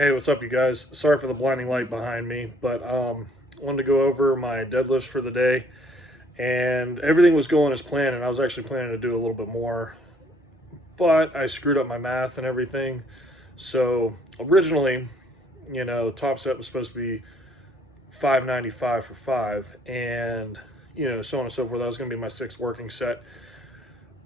Hey, what's up, you guys? Sorry for the blinding light behind me, but wanted to go over my deadlifts for the day, and everything was going as planned, and I was actually planning to do a little bit more, but I screwed up my math and everything. So originally, top set was supposed to be 595 for five, and so on and so forth. That was going to be my sixth working set.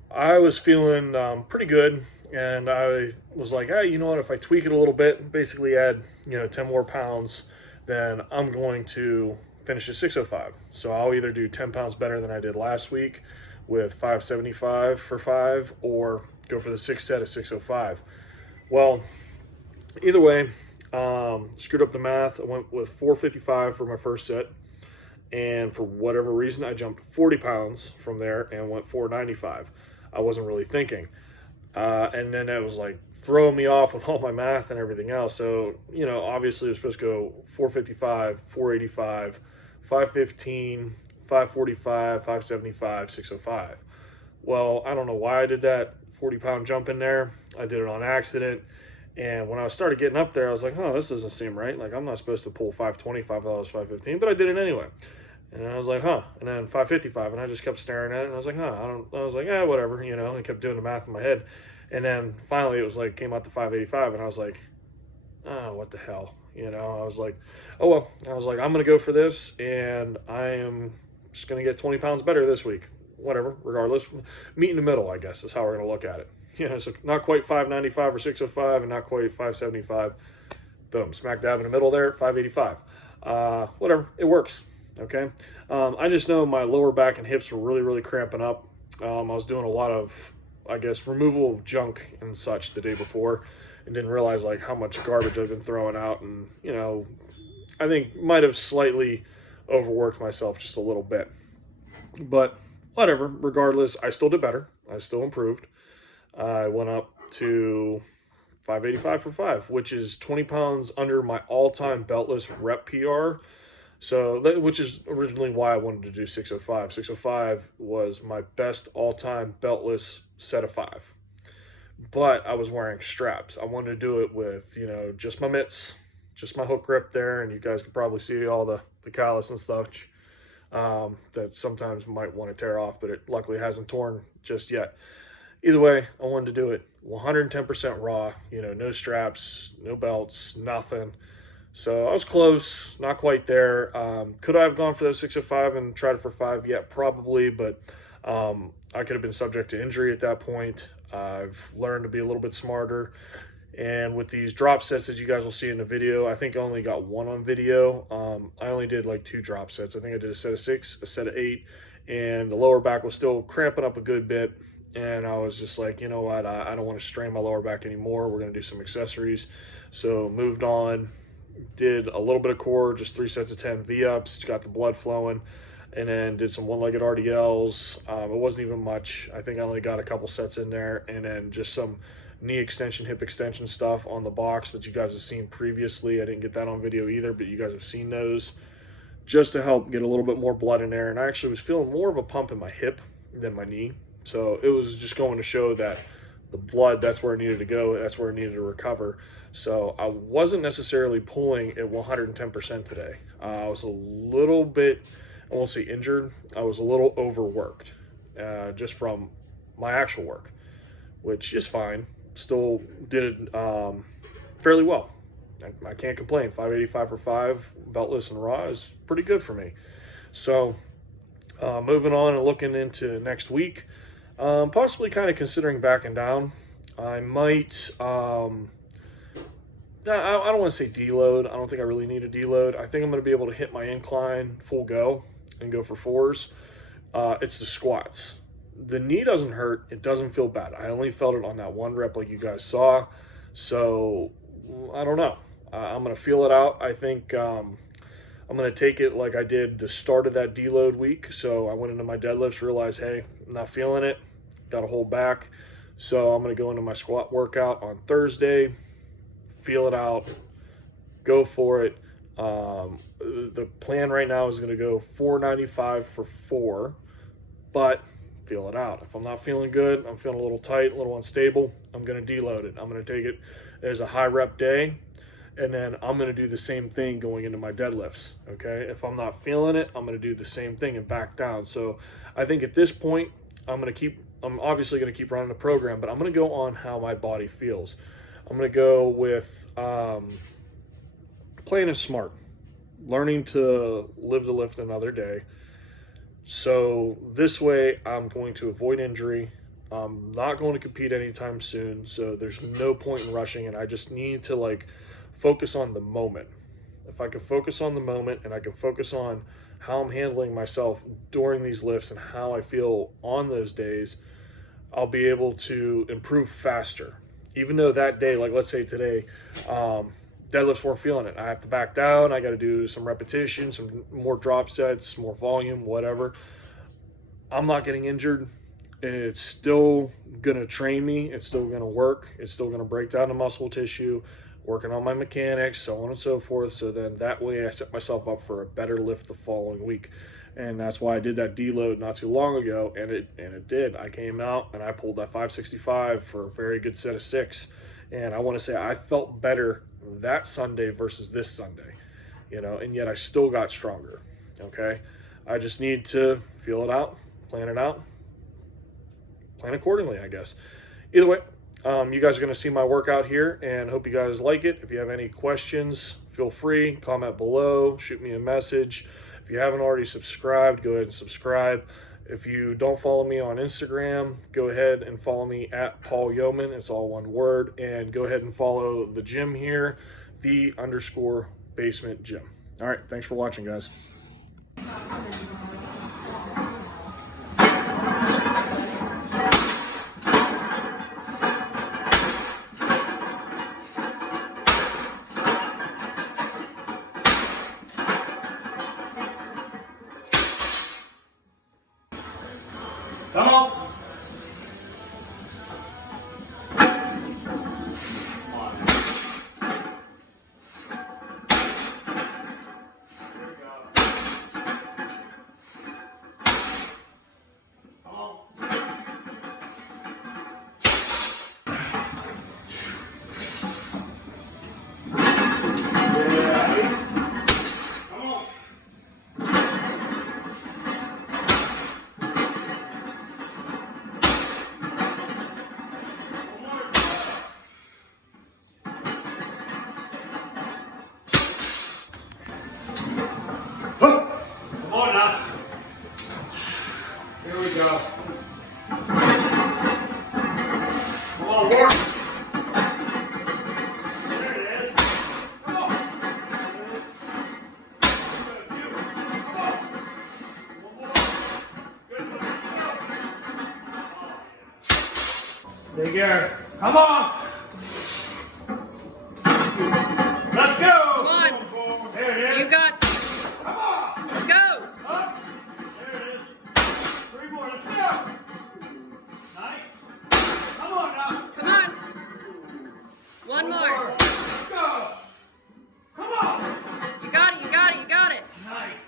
I was feeling pretty good, and I was like, hey, you know what? If I tweak it a little bit, basically add 10 more pounds, then I'm going to finish at 605. So I'll either do 10 pounds better than I did last week with 575 for five, or go for the sixth set at 605. Well, either way, screwed up the math. I went with 455 for my first set, and for whatever reason, I jumped 40 pounds from there and went 495. I wasn't really thinking. And then it was like throwing me off with all my math and everything else. So, obviously it was supposed to go 455, 485, 515, 545, 575, 605. Well, I don't know why I did that 40-pound jump in there. I did it on accident. And when I started getting up there, I was like, oh, this doesn't seem right. Like, I'm not supposed to pull 525, that was 515, but I did it anyway. And I was like, huh. And then 555, and I just kept staring at it, and I was like, I was like, whatever, I kept doing the math in my head. And then finally it was like, came out to 585, and I was like, oh, what the hell? I was like, oh, well. I was like, I'm going to go for this, and I am just going to get 20 pounds better this week. Whatever, regardless. Meet in the middle, I guess, is how we're going to look at it. So not quite 595 or 605, and not quite 575. Boom, smack dab in the middle there, 585. Whatever, it works. Okay. I just know my lower back and hips were really, really cramping up. I was doing a lot of, removal of junk and such the day before, and didn't realize like how much garbage I've been throwing out. And, I think might have slightly overworked myself just a little bit, but whatever, regardless, I still did better. I still improved. I went up to 585 for five, which is 20 pounds under my all-time beltless rep PR. So, which is originally why I wanted to do 605. 605 was my best all-time beltless set of five. But I was wearing straps. I wanted to do it with, just my mitts, just my hook grip there, and you guys could probably see all the callus and stuff that sometimes might want to tear off, but it luckily hasn't torn just yet. Either way, I wanted to do it 110% raw, no straps, no belts, nothing. So I was close, not quite there. Could I have gone for the 605 and tried it for five? Yeah, probably, but I could have been subject to injury at that point. I've learned to be a little bit smarter. And with these drop sets that you guys will see in the video, I think I only got one on video. I only did like two drop sets. I think I did a set of six, a set of eight, and the lower back was still cramping up a good bit. And I was just like, you know what, I don't want to strain my lower back anymore. We're going to do some accessories. So moved on. Did a little bit of core, just 3 sets of 10 V-ups, got the blood flowing, and then did some one-legged RDLs. It wasn't even much. I think I only got a couple sets in there, and then just some knee extension, hip extension stuff on the box that you guys have seen previously. I didn't get that on video either, but you guys have seen those, just to help get a little bit more blood in there. And I actually was feeling more of a pump in my hip than my knee. So it was just going to show that the blood, that's where it needed to go. That's where it needed to recover. So I wasn't necessarily pulling at 110% today. I was a little bit, I won't say injured, I was a little overworked just from my actual work, which is fine. Still did it fairly well. I can't complain. 585 for five, beltless and raw is pretty good for me. So moving on and looking into next week, possibly kind of considering backing down. I might, I don't want to say deload. I don't think I really need a deload. I think I'm going to be able to hit my incline full go and go for fours. It's the squats. The knee doesn't hurt. It doesn't feel bad. I only felt it on that one rep like you guys saw. So I don't know. I'm going to feel it out. I think I'm going to take it like I did the start of that deload week. So I went into my deadlifts, realized, hey, I'm not feeling it. Got to hold back. So I'm going to go into my squat workout on Thursday, feel it out, go for it. The plan right now is going to go 495 for four, but feel it out. If I'm not feeling good, I'm feeling a little tight, a little unstable, I'm going to deload it. I'm going to take it as a high rep day And then I'm going to do the same thing going into my deadlifts. Okay. If I'm not feeling it, I'm going to do the same thing and back down. So I think at this point, I'm obviously going to keep running the program, but I'm going to go on how my body feels. I'm going to go with playing it smart, learning to live the lift another day. So this way I'm going to avoid injury. I'm not going to compete anytime soon, so there's no point in rushing, and I just need to like focus on the moment. If I can focus on the moment and I can focus on how I'm handling myself during these lifts and how I feel on those days, I'll be able to improve faster. Even though that day, like let's say today, deadlifts weren't feeling it. I have to back down. I got to do some repetitions, some more drop sets, more volume, whatever. I'm not getting injured. It's still going to train me. It's still going to work. It's still going to break down the muscle tissue, working on my mechanics, so on and so forth. So then that way I set myself up for a better lift the following week. And that's why I did that deload not too long ago, and it did. I came out and I pulled that 565 for a very good set of 6. And I want to say I felt better that Sunday versus this Sunday, and yet I still got stronger. Okay. I just need to feel it out, plan accordingly, I guess. Either way, you guys are going to see my workout here, and hope you guys like it. If you have any questions, feel free, comment below, shoot me a message. If you haven't already subscribed, go ahead and subscribe. If you don't follow me on Instagram, go ahead and follow me at Paul Yeoman. It's all one word. And go ahead and follow the gym here, _basement gym. All right. Thanks for watching, guys. Come on. Big air. Come on. Let's go. Come on. There it is. You got. Come on. Let's go. Up. There it is. 3 more. Let's go. Nice. Come on now. Come on. One more. Let's go. Come on. You got it. You got it. You got it. Nice.